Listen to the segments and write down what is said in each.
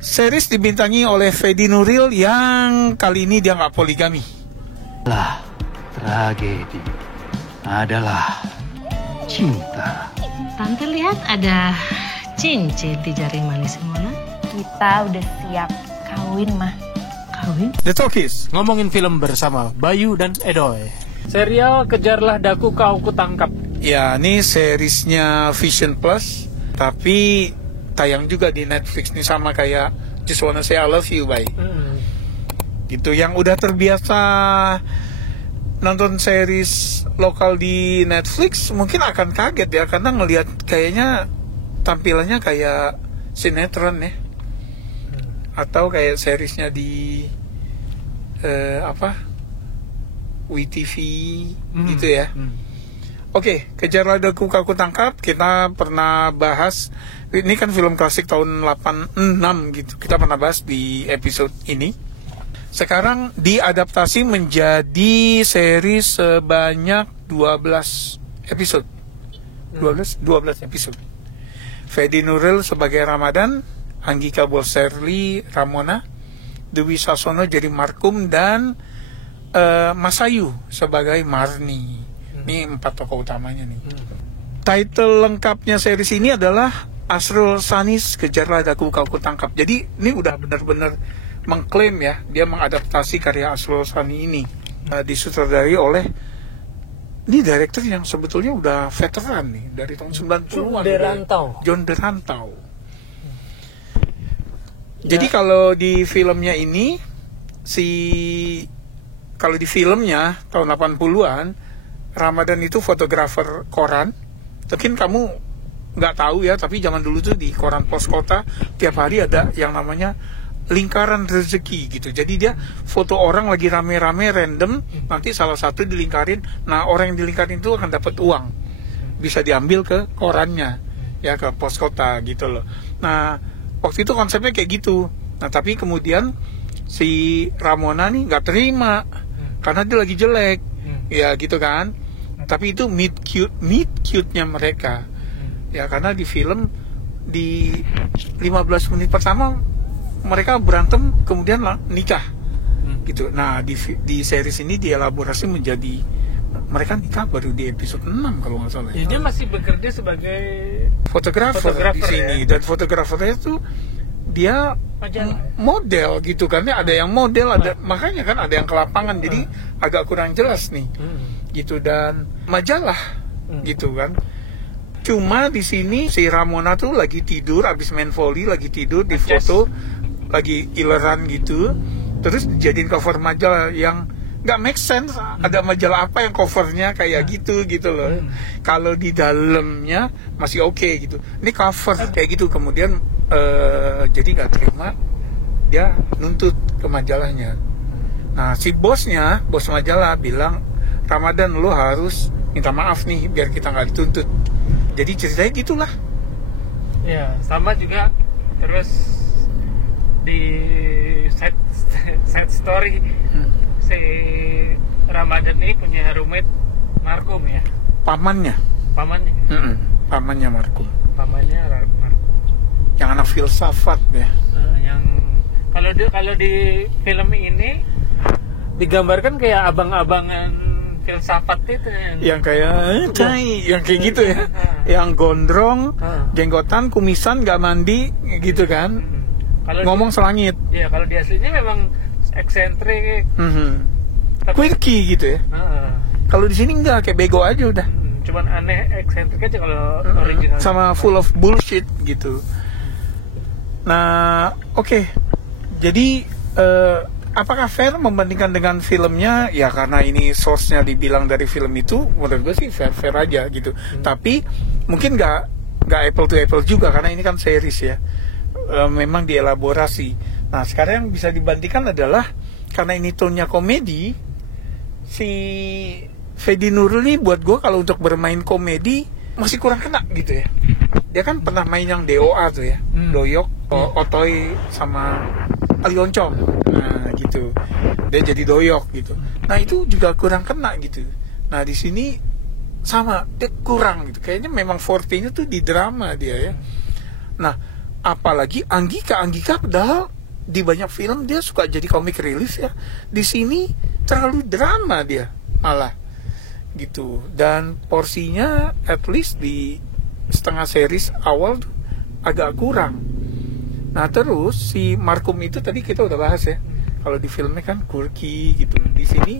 Series dibintangi oleh Fedi Nuril yang kali ini dia nggak poligami. Lah, tragedi adalah cinta. Tante lihat ada cincin di jari manis Mona. Kita udah siap kawin, mah. Kawin? The Talkies. Ngomongin film bersama Bayu dan Edoy. Serial Kejarlah Daku Kau Kutangkap. Ya, ini seriesnya Vision Plus, tapi tayang juga di Netflix nih, sama kayak Just Wanna Say I Love You, Bay. Gitu, yang udah terbiasa nonton series lokal di Netflix mungkin akan kaget ya, karena ngelihat kayaknya tampilannya kayak sinetron ya, atau kayak seriesnya di WeTV gitu ya. Oke, Kejarlah Daku Kau Kutangkap kita pernah bahas. Ini kan film klasik tahun 86 gitu. Kita pernah bahas di episode ini. Sekarang diadaptasi menjadi seri sebanyak 12 episode. 12 episode. Fedi Nuril sebagai Ramadan, Anggika Bolserli Ramona, Dewi Sasono jadi Markum, dan Mas Ayu sebagai Marni. Ini 4 tokoh utamanya nih. Title lengkapnya series ini adalah Asrul Sanis Kejarlah Daku Kau Kutangkap. Jadi ini udah benar-benar mengklaim ya, dia mengadaptasi karya Asrul Sani ini. Disutradari oleh ini director yang sebetulnya udah veteran nih, dari tahun 90-an. John Derantau. Jadi kalau di filmnya ini kalau di filmnya tahun 80-an, Ramadan itu fotografer koran. Mungkin kamu nggak tahu ya, tapi zaman dulu tuh di koran pos kota tiap hari ada yang namanya lingkaran rezeki gitu. Jadi dia foto orang lagi rame-rame random, nanti salah satu dilingkarin. Nah, orang yang dilingkarin itu akan dapat uang, bisa diambil ke korannya ya, ke pos kota gitu loh. Nah, waktu itu konsepnya kayak gitu. Nah, tapi kemudian si Ramona nih nggak terima karena dia lagi jelek ya gitu kan. Tapi itu meet cute-nya mereka ya, karena di film di 15 menit pertama mereka berantem kemudian nikah gitu. Nah, di series ini dielaborasi menjadi mereka nikah baru di episode 6 kalau nggak salah. Ya, dia masih bekerja sebagai fotografer di sini ya. Dan fotografernya tuh dia model gitu kan ya, ada yang model, ada makanya kan ada yang ke lapangan, jadi agak kurang jelas nih gitu, dan majalah gitu kan. Cuma di sini si Ramona tuh lagi tidur abis main volley, lagi tidur di foto lagi ileran gitu, terus jadiin cover majalah yang nggak make sense. Ada majalah apa yang covernya kayak gitu loh. Kalau di dalamnya masih oke gitu, ini cover kayak gitu. Kemudian jadi nggak terima, dia nuntut ke majalahnya. Nah, si bos majalah bilang, Ramadan lo harus minta maaf nih biar kita nggak dituntut. Jadi ceritanya gitulah. Ya, sama juga terus di side story si Ramadan ini punya roommate Markum ya. Pamannya Markum. Pamannya Markum. Yang anak filsafat ya. Yang kalau di film ini digambarkan kayak abang-abangan filsafat itu yang kayak yang kayak gitu ya. Yang gondrong, jenggotan, kumisan, nggak mandi gitu kan. Kalau ngomong selangit. Ya, kalau di aslinya memang eksentrik. Quirky gitu ya. Kalau di sini enggak, kayak bego aja udah. Cuman aneh, eksentrik aja kalau original. Sama full of bullshit gitu. Nah, oke. Jadi apakah fair membandingkan dengan filmnya? Ya karena ini source-nya dibilang dari film itu, menurut gue sih fair aja gitu. Tapi mungkin nggak apple to apple juga, karena ini kan series ya. Memang dielaborasi. Nah, sekarang yang bisa dibandingkan adalah karena ini tone-nya komedi, si Fedi Nuril nih buat gue kalau untuk bermain komedi masih kurang kena gitu ya. Dia kan pernah main yang DOA tuh ya, Doyok, Otoy sama Ali Oncom. Nah, gitu. Dia jadi Doyok gitu. Nah, itu juga kurang kena gitu. Nah, di sini sama, dia kurang gitu. Kayaknya memang forte-nya tuh di drama dia ya. Nah, apalagi Anggika padahal di banyak film dia suka jadi comic relief ya. Di sini terlalu drama dia malah gitu. Dan porsinya at least di setengah series awal tuh agak kurang. Nah terus si Markum itu tadi kita udah bahas ya. Kalau di filmnya kan quirky gitu. Di sini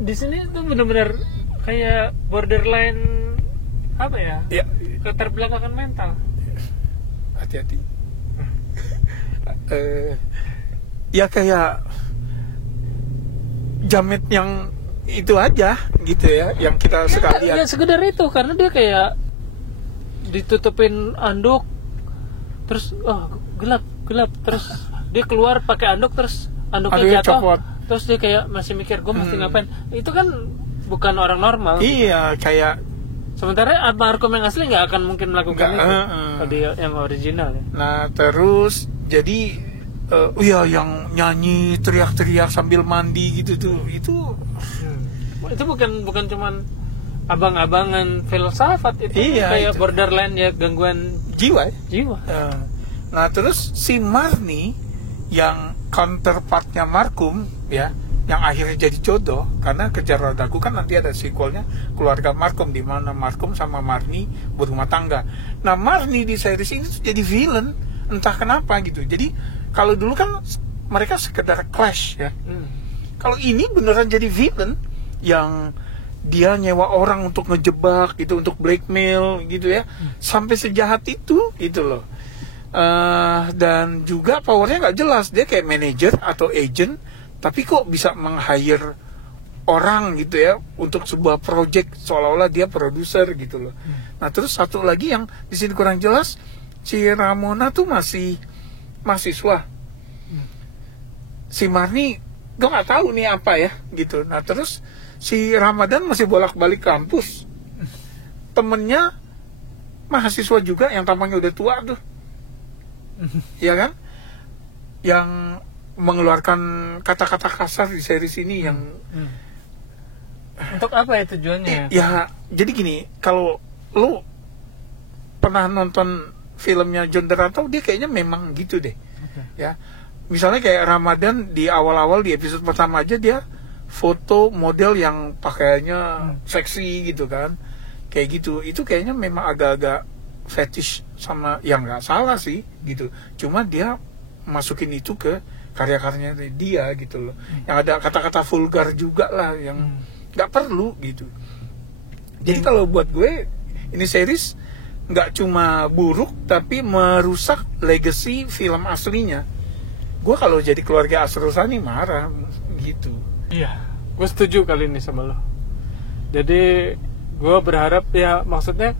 di sini tuh benar-benar kayak borderline apa ya? ya Keterbelakangan mental. hati-hati. Ya kayak Jamet yang itu aja gitu ya, yang kita suka lihat. Ya sekedar itu, karena dia kayak ditutupin anduk, terus gelap, terus dia keluar pakai anduk, terus anduknya jatuh, copot. terus dia kayak masih mikir gue mesti ngapain. Itu kan bukan orang normal. Iya, kayak sementara almarhum yang asli nggak akan mungkin melakukan itu kalau dia yang original ya. Nah terus jadi yang nyanyi teriak-teriak sambil mandi gitu tuh itu bukan cuman abang-abangan filsafat, itu iya, kayak itu borderline ya, gangguan jiwa ya? jiwa. Nah terus si Marni yang counterpartnya Markum ya, yang akhirnya jadi jodoh karena Kejar Rodaku kan nanti ada sequelnya keluarga Markum, di mana Markum sama Marni berumah tangga. Nah Marni di series ini tuh jadi villain entah kenapa gitu. Jadi kalau dulu kan mereka sekedar clash ya. Kalau ini beneran jadi villain yang dia nyewa orang untuk ngejebak gitu, untuk blackmail gitu ya, sampai sejahat itu gitu loh. Dan juga powernya nggak jelas, dia kayak manajer atau agent, tapi kok bisa meng-hire orang gitu ya untuk sebuah project seolah-olah dia produser gitu loh. Nah terus satu lagi yang di sini kurang jelas, si Ramona tuh masih mahasiswa. Si Marni gue nggak tahu nih apa ya gitu. Nah terus si Ramadan masih bolak-balik kampus. Temennya mahasiswa juga yang tampangnya udah tua tuh. Ya kan? Yang mengeluarkan kata-kata kasar di series ini yang Untuk apa ya tujuannya? ya jadi gini, kalau lu pernah nonton filmnya John Derantau, dia kayaknya memang gitu deh. Ya, misalnya kayak Ramadan di awal-awal di episode pertama aja dia foto model yang pakaiannya seksi gitu kan, kayak gitu. Itu kayaknya memang agak-agak fetish sama, yang nggak salah sih gitu. Cuma dia masukin itu ke karya-karyanya dia gitu loh. Yang ada kata-kata vulgar juga lah yang nggak perlu gitu. Jadi kalau buat gue ini series nggak cuma buruk tapi merusak legacy film aslinya. Gue kalau jadi keluarga Asrul-Sani marah gitu. Iya, gue setuju kali ini sama lo. Jadi gue berharap ya, maksudnya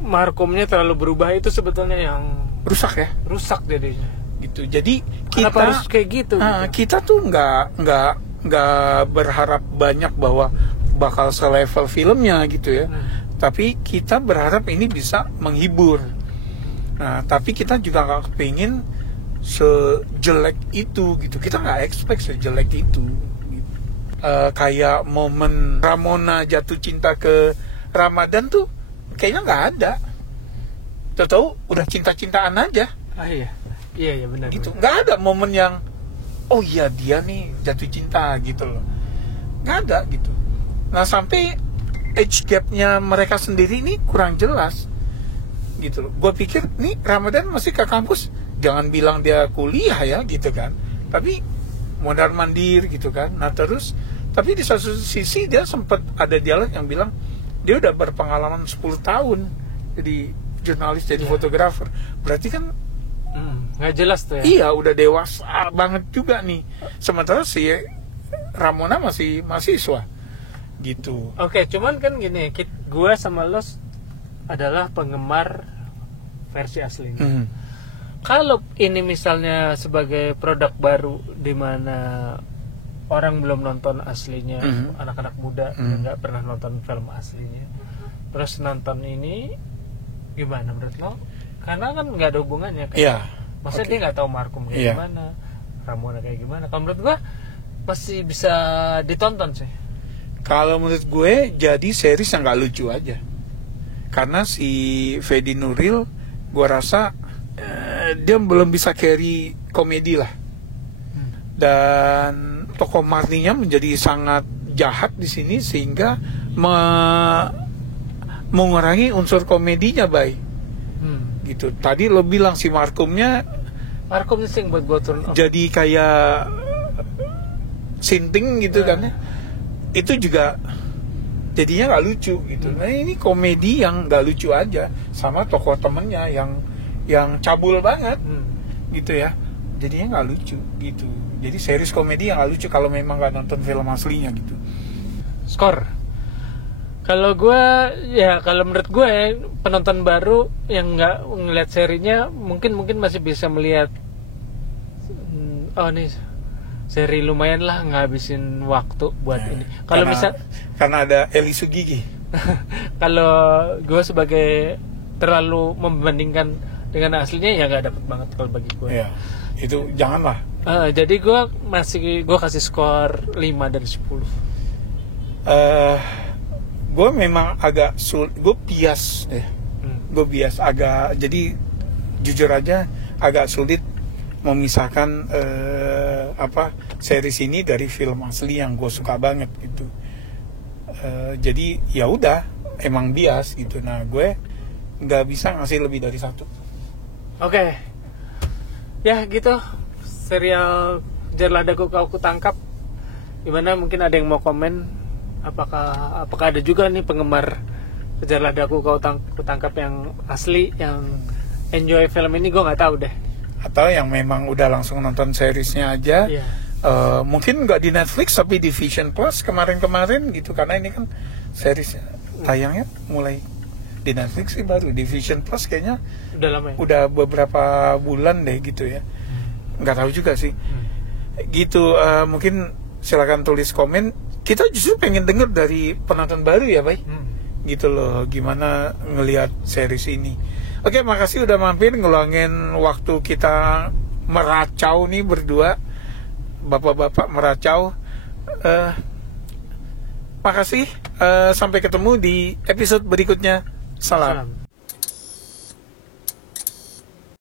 markomnya terlalu berubah itu sebetulnya yang Rusak ya, rusak jadinya. gitu. Jadi Kenapa kita harus kayak gitu? kita tuh nggak berharap banyak bahwa bakal selevel filmnya gitu ya. Tapi kita berharap ini bisa menghibur. Nah, tapi kita juga nggak kepingin sejelek itu gitu. Kita nggak expect sejelek itu. Gitu. Kayak momen Ramona jatuh cinta ke Ramadan tuh kayaknya nggak ada. Tahu udah cinta-cintaan aja. Iya benar. Gitu. Nggak ada momen yang oh iya dia nih jatuh cinta gitu loh. Nggak ada gitu. Nah sampai age gapnya mereka sendiri ini kurang jelas gitu loh. Gue pikir nih Ramadan masih ke kampus, jangan bilang dia kuliah ya gitu kan, tapi mondar mandir gitu kan. Nah terus tapi di satu sisi dia sempat ada dialog yang bilang dia udah berpengalaman 10 tahun jadi jurnalis, jadi fotografer. Berarti kan nggak jelas tuh ya. iya udah dewasa banget juga nih. Sementara si Ramona masih mahasiswa gitu. Oke, cuman kan gini, gue sama lo adalah penggemar versi aslinya. Kalau ini misalnya sebagai produk baru di mana orang belum nonton aslinya, anak-anak muda yang nggak pernah nonton film aslinya, terus nonton ini gimana menurut lo? Karena kan nggak ada hubungannya kan. Iya. Maksudnya dia nggak tahu Markum kayak gimana, Ramona kayak gimana. Kalau menurut gue masih bisa ditonton sih. Kalau menurut gue jadi series yang gak lucu aja. Karena si Fedi Nuril gua rasa dia belum bisa carry komedi lah. Dan tokoh Marninya menjadi sangat jahat di sini sehingga mengurangi unsur komedinya, Bay. Gitu. Tadi lo bilang si Markum sih buat gue turn off. Jadi kayak sinting gitu kan ya. Itu juga jadinya nggak lucu gitu. Nah ini komedi yang nggak lucu aja, sama tokoh temennya yang cabul banget gitu ya. Jadinya nggak lucu gitu. Jadi series komedi yang nggak lucu kalau memang nggak nonton film aslinya gitu. Skor. Kalau gue ya, kalau menurut gue ya, penonton baru yang nggak ngeliat serinya mungkin masih bisa melihat, oh nih seri lumayan lah ngabisin waktu buat ini. Kalau misal karena ada Eli Sugigi. Kalau gue sebagai terlalu membandingkan dengan aslinya ya nggak dapet banget kalau bagi gue. Ya, itu janganlah. Jadi gue kasih skor 5 dari 10. Gue memang agak sulit, gue bias gue bias agak, jadi jujur aja agak sulit memisahkan series ini dari film asli yang gue suka banget gitu. Jadi ya udah emang bias gitu. Nah gue nggak bisa ngasih lebih dari 1. Oke. Ya gitu, serial Kejar Ladaku Kau Kutangkap. Gimana, mungkin ada yang mau komen? Apakah ada juga nih penggemar Kejar Ladaku Kau Kutangkap yang asli, yang enjoy film ini? Gue nggak tahu deh. Atau yang memang udah langsung nonton seriesnya aja. Mungkin nggak di Netflix tapi di Vision Plus kemarin gitu, karena ini kan seriesnya tayangnya mulai di Netflix sih baru, di Vision Plus kayaknya udah lama ya? Udah beberapa bulan deh gitu ya. Nggak tahu juga sih. Gitu, mungkin silakan tulis komen. Kita justru pengen denger dari penonton baru ya, Bay. Gitu loh, gimana ngelihat series ini. Oke, makasih udah mampir ngeluangin waktu kita meracau nih berdua. Bapak-bapak meracau. Makasih. Sampai ketemu di episode berikutnya. Salam.